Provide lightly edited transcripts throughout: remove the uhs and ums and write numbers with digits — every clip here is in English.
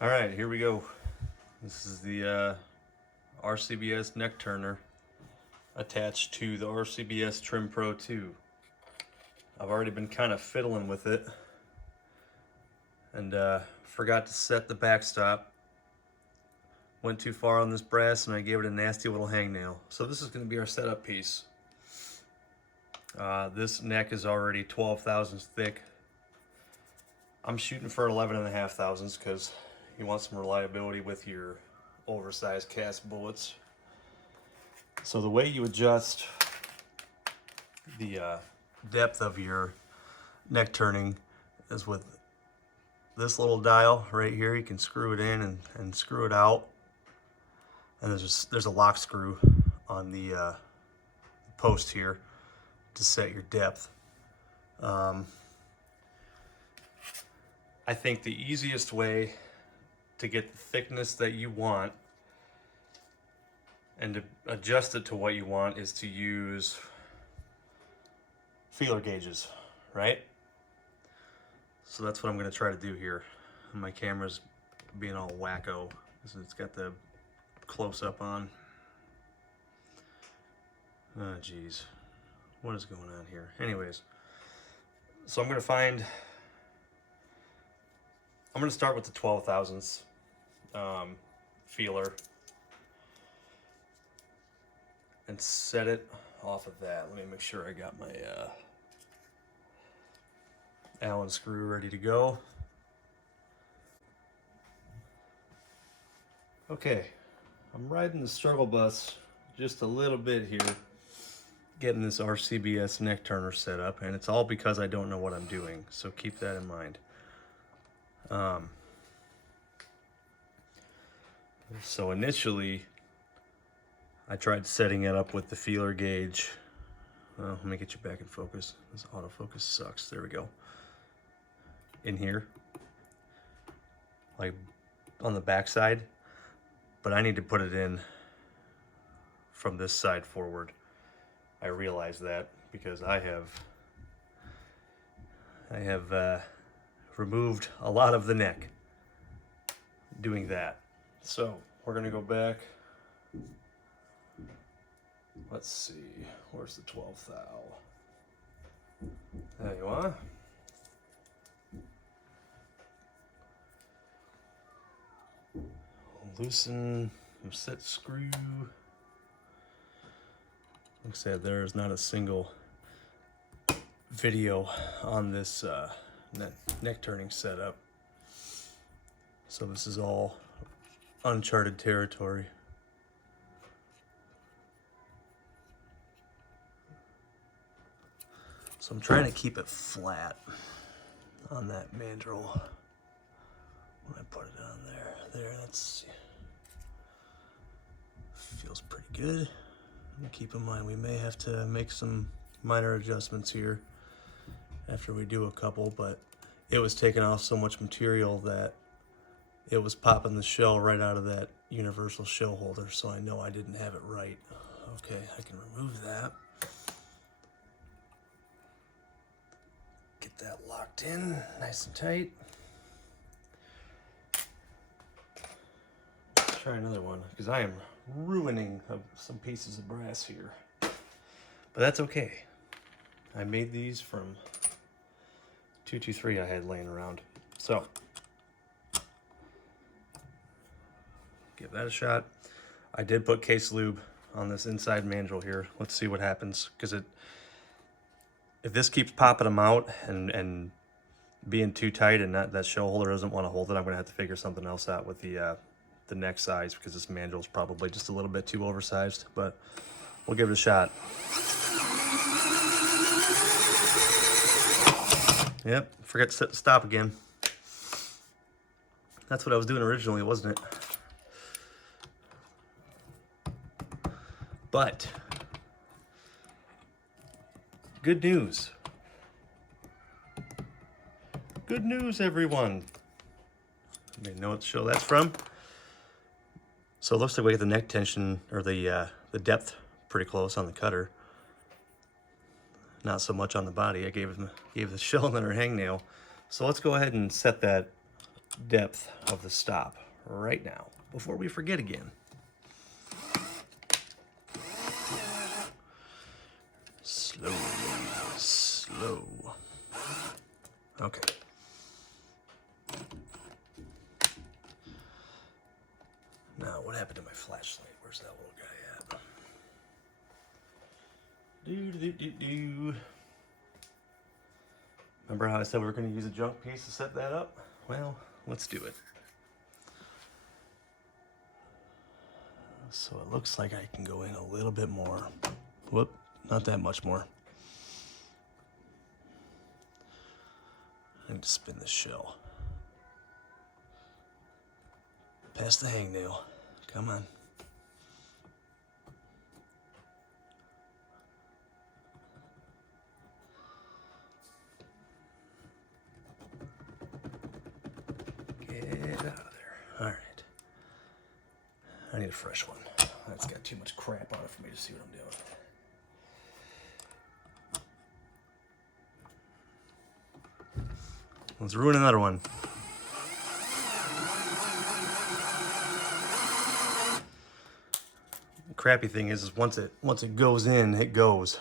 All right, here we go. This is the RCBS neck turner attached to the RCBS Trim Pro 2. I've already been kind of fiddling with it and forgot to set the backstop. Went too far on this brass and I gave it a nasty little hangnail. So this is going to be our setup piece. This neck is already 12 thousandths thick. I'm shooting for 11.5 thousandths because you want some reliability with your oversized cast bullets. So the way you adjust the depth of your neck turning is with this little dial right here. You can screw it in and screw it out. And there's a lock screw on the post here to set your depth. I think the easiest way to get the thickness that you want and to adjust it to what you want is to use feeler gauges, right? So that's what I'm going to try to do here. My camera's being all wacko because it's got the close-up on. Oh geez, what is going on here? Anyways, so I'm going to start with the 12 thousandths feeler and set it off of that. Let me make sure I got my Allen screw ready to go. Okay, I'm riding the struggle bus just a little bit here, getting this RCBS neck turner set up, and it's all because I don't know what I'm doing, so keep that in mind. So initially, I tried setting it up with the feeler gauge. Well, let me get you back in focus. This autofocus sucks. There we go. In here, like on the back side, but I need to put it in from this side forward. I realize that because I have removed a lot of the neck doing that. So we're gonna go back. Let's see, where's the 12th thou? There you are. Loosen your set screw. Like I said, there is not a single video on this neck turning setup. So this is all uncharted territory. So I'm trying to keep it flat on that mandrel when I put it on there. That's feels pretty good. And keep in mind we may have to make some minor adjustments here after we do a couple, but it was taking off so much material that it was popping the shell right out of that universal shell holder, so I know I didn't have it right. Okay, I can remove that. Get that locked in, nice and tight. Let's try another one, because I am ruining some pieces of brass here. But that's okay. I made these from 223 I had laying around. So, give that a shot. I did put case lube on this inside mandrel here. Let's see what happens, because if this keeps popping them out and being too tight and that shell holder doesn't want to hold it, I'm gonna have to figure something else out with the neck size, because this mandrel is probably just a little bit too oversized, but we'll give it a shot. Yep, forgot to set the stop again. That's what I was doing originally, wasn't it? But good news. Good news, everyone. You know what show that's from? So it looks like we get the neck tension, or the depth pretty close on the cutter. Not so much on the body. I gave the shell another hangnail. So let's go ahead and set that depth of the stop right now before we forget again. Slow, slow. Okay. Now, what happened to my flashlight? Where's that little guy at? Remember how I said we were going to use a junk piece to set that up? Well, let's do it. So it looks like I can go in a little bit more. Whoop, not that much more. I need to spin the shell. Past the hangnail. Come on. Get out of there. All right. I need a fresh one. That's got too much crap on it for me to see what I'm doing. Let's ruin another one. The crappy thing is once it goes in, it goes.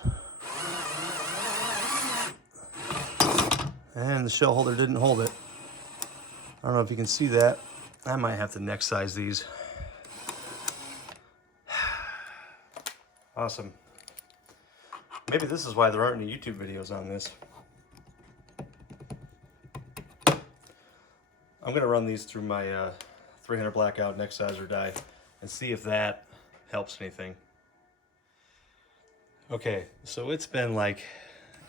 And the shell holder didn't hold it. I don't know if you can see that. I might have to neck size these. Awesome. Maybe this is why there aren't any YouTube videos on this. I'm going to run these through my 300 blackout neck sizer die and see if that helps anything. Okay, so it's been like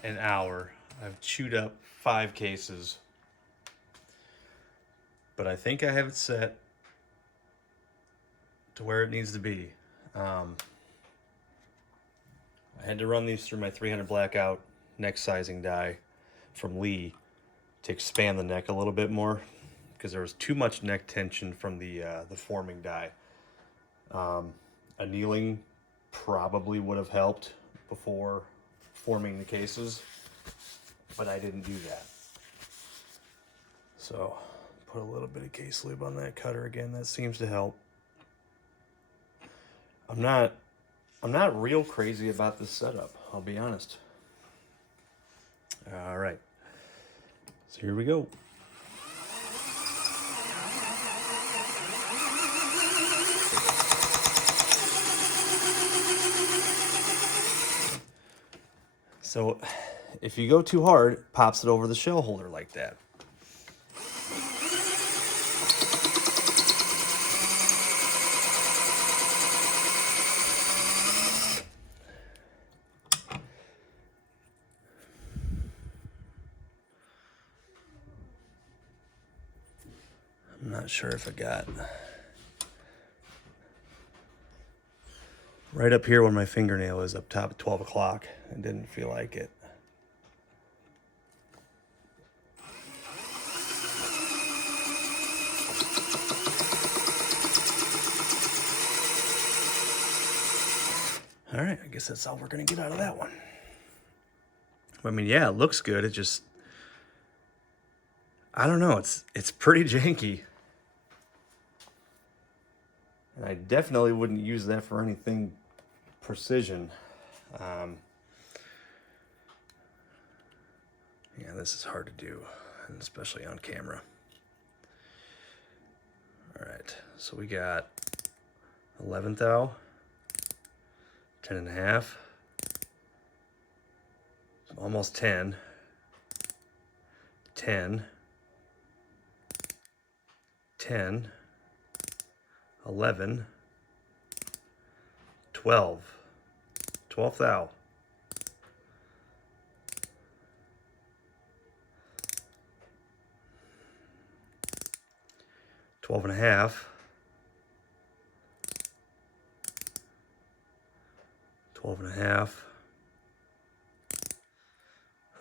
an hour. I've chewed up 5 cases. But I think I have it set to where it needs to be. I had to run these through my 300 blackout neck sizing die from Lee to expand the neck a little bit more because there was too much neck tension from the forming die. Annealing probably would have helped before forming the cases, but I didn't do that. So put a little bit of case lube on that cutter again. That seems to help. I'm not real crazy about this setup, I'll be honest. All right, so here we go. So if you go too hard, it pops it over the shell holder like that. I'm not sure if I got right up here where my fingernail is up top at 12 o'clock. I didn't feel like it. All right, I guess that's all we're gonna get out of that one. I mean, yeah, it looks good. It just, I don't know, it's pretty janky. And I definitely wouldn't use that for anything precision. Yeah, this is hard to do, and especially on camera. All right, so we got 11th thou, 10.5, almost 10, 10, 10, 11, 12, 12th thou, 12.5, 12.5.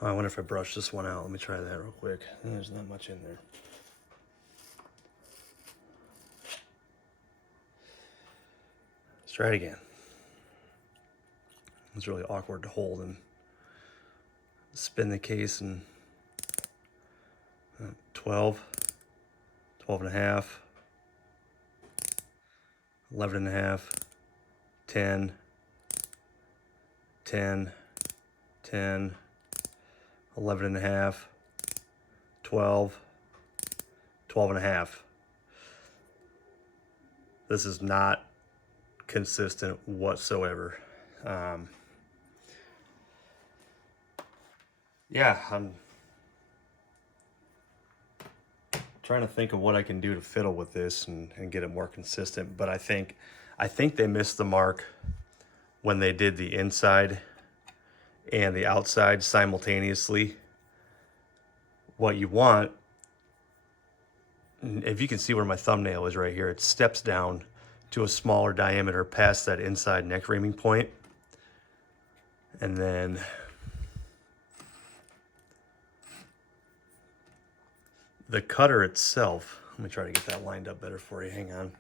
Oh, I wonder if I brush this one out. Let me try that real quick. There's not much in there. Let's try it again. It's really awkward to hold and spin the case and 12, 12 and a half, 11 and a half, 10, 10, 10, 11 and a half, 12, 12 and a half. This is not consistent whatsoever. Yeah, I'm trying to think of what I can do to fiddle with this and get it more consistent, but I think they missed the mark when they did the inside and the outside simultaneously. What you want, if you can see where my thumbnail is right here, it steps down to a smaller diameter past that inside neck framing point. And then the cutter itself, let me try to get that lined up better for you, hang on.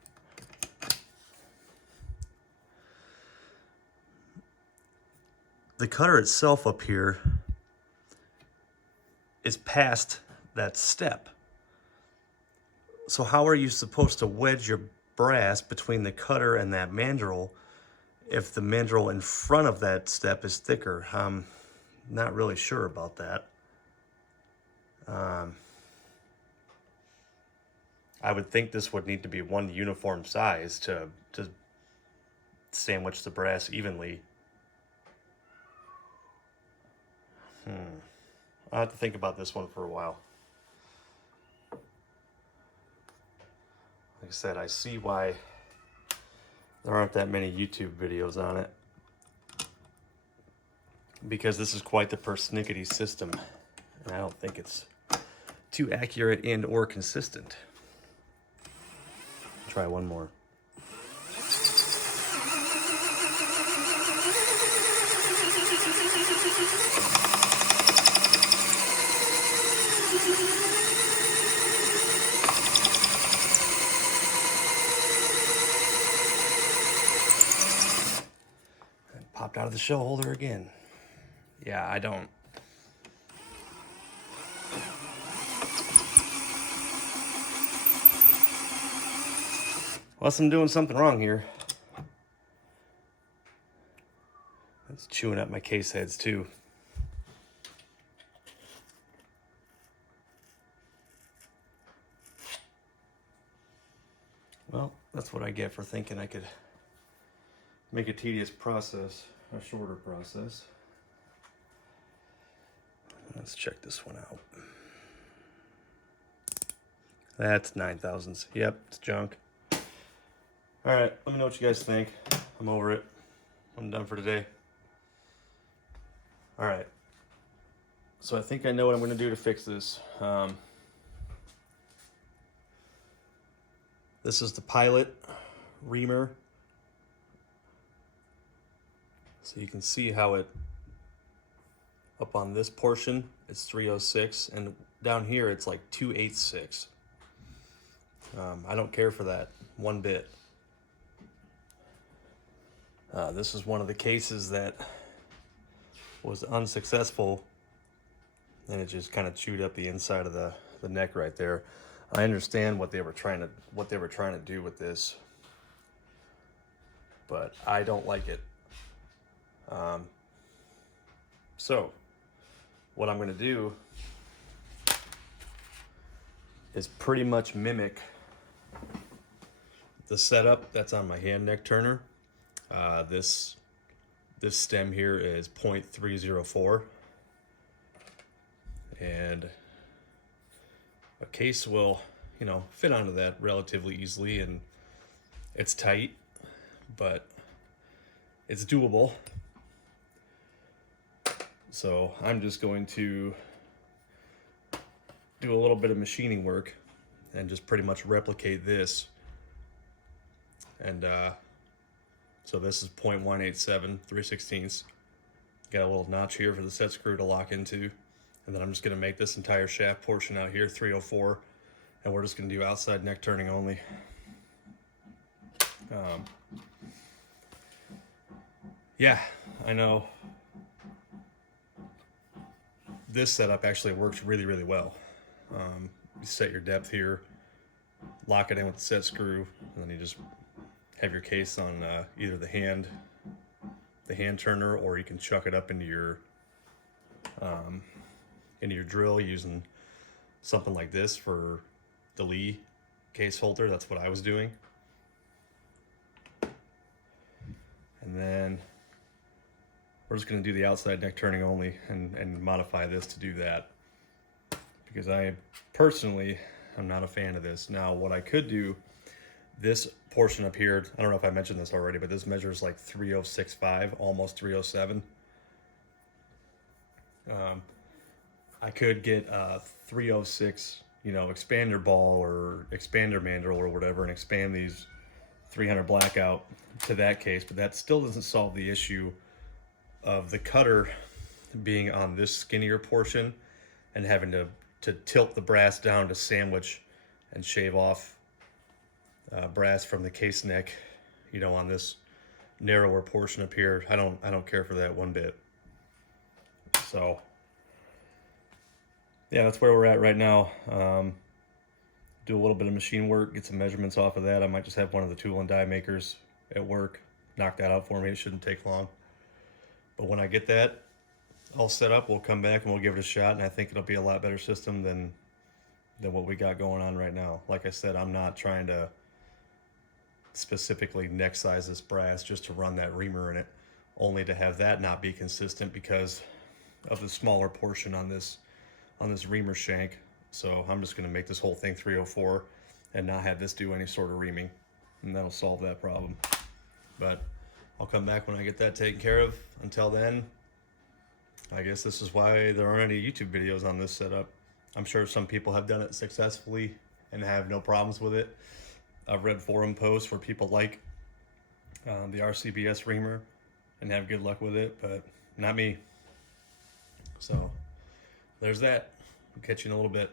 The cutter itself up here is past that step. So how are you supposed to wedge your brass between the cutter and that mandrel if the mandrel in front of that step is thicker? I'm not really sure about that. I would think this would need to be one uniform size to sandwich the brass evenly. I'll have to think about this one for a while. Like I said, I see why there aren't that many YouTube videos on it, because this is quite the persnickety system, and I don't think it's too accurate and or consistent. Try one more. And popped out of the shell holder again. Yeah, I don't. Unless I'm doing something wrong here. That's chewing up my case heads too. Well, that's what I get for thinking I could make a tedious process a shorter process. Let's check this one out. That's 9/1000ths. Yep, it's junk. All right, let me know what you guys think. I'm over it. I'm done for today. All right. So I think I know what I'm going to do to fix this. This is the Pilot reamer. So you can see how it, up on this portion, it's 306, and down here it's like 286. I don't care for that one bit. This is one of the cases that was unsuccessful, and it just kind of chewed up the inside of the neck right there. I understand what they were trying to do with this, but I don't like it. So what I'm going to do is pretty much mimic the setup that's on my hand neck turner. This stem here is 0.304, and a case will, fit onto that relatively easily, and it's tight, but it's doable. So I'm just going to do a little bit of machining work and just pretty much replicate this. And so this is 0.187, 3/16. Got a little notch here for the set screw to lock into. And then I'm just gonna make this entire shaft portion out here 304, and we're just gonna do outside neck turning only. Yeah, I know this setup actually works really, really well. You set your depth here, lock it in with the set screw, and then you just have your case on either the hand turner, or you can chuck it up into your drill using something like this for the Lee case holder. That's what I was doing. And then we're just going to do the outside neck turning only and modify this to do that, because I personally am not a fan of this. Now, what I could do, this portion up here, I don't know if I mentioned this already, but this measures like 306.5, almost 307. I could get a 306, expander ball or expander mandrel or whatever, and expand these 300 blackout to that case, but that still doesn't solve the issue of the cutter being on this skinnier portion and having to tilt the brass down to sandwich and shave off brass from the case neck, on this narrower portion up here. I don't care for that one bit. So yeah, that's where we're at right now. Do a little bit of machine work, get some measurements off of that. I might just have one of the tool and die makers at work knock that out for me. It shouldn't take long. But when I get that all set up, we'll come back and we'll give it a shot, and I think it'll be a lot better system than what we got going on right now. Like I said, I'm not trying to specifically neck size this brass just to run that reamer in it, only to have that not be consistent because of the smaller portion on this reamer shank. So I'm just going to make this whole thing 304 and not have this do any sort of reaming, and that'll solve that problem. But I'll come back when I get that taken care of. Until then, I guess this is why there aren't any YouTube videos on this setup. I'm sure some people have done it successfully and have no problems with it. I've read forum posts where people like the RCBS reamer and have good luck with it, but not me. So there's that. I'll catch you in a little bit.